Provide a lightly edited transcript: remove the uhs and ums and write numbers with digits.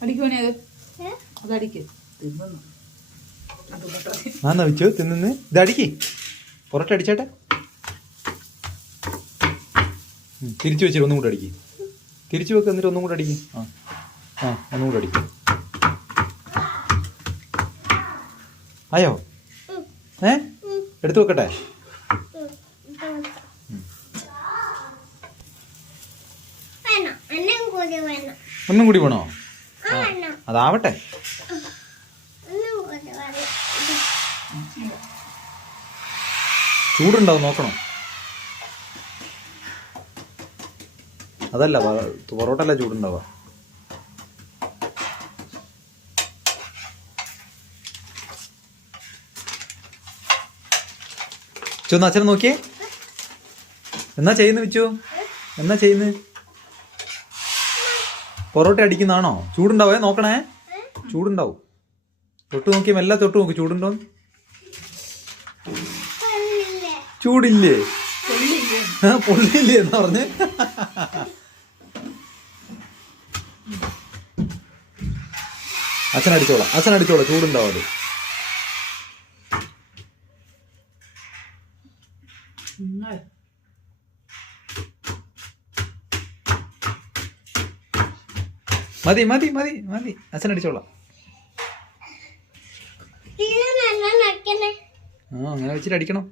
അടിക്കുവാണേ അതടിക്ക് ആന്നാ വെച്ചു തിന്നു ഇത് അടിക്ക് പൊറോട്ട അടിച്ചേട്ടെ തിരിച്ചു വെച്ചിട്ട് ഒന്നും കൂടെ അടിക്ക് തിരിച്ചു വെക്ക് എന്നിട്ട് ഒന്നും കൂടെ അടിക്ക് ആ ഒന്നും കൂടെ അടിക്ക് ആയോ എടുത്തു വെക്കട്ടെ ഒന്നും കൂടി വേണോ അതാവട്ടെ ചൂടുണ്ടാവും നോക്കണം അതല്ല പൊറോട്ട അല്ല ചൂടുണ്ടാവുക ചൊന്ന് അച്ഛനെ നോക്കിയേ എന്നാ ചെയ്യുന്നു വിച്ചു എന്നാ ചെയ്യുന്നു പൊറോട്ട അടിക്കുന്നതാണോ ചൂടുണ്ടാവേ നോക്കണേ ചൂടുണ്ടാവും തൊട്ട് നോക്കി മെല്ലെ തൊട്ട് നോക്കി ചൂടുണ്ടോ ചൂടില്ലേ പൊള്ളില്ലേ എന്ന് പറഞ്ഞ് അച്ഛനടിച്ചോളാം ചൂടുണ്ടാവും അത് മതി അച്ഛനടിച്ചോളാം അങ്ങനെ വെച്ചിട്ട് അടിക്കണം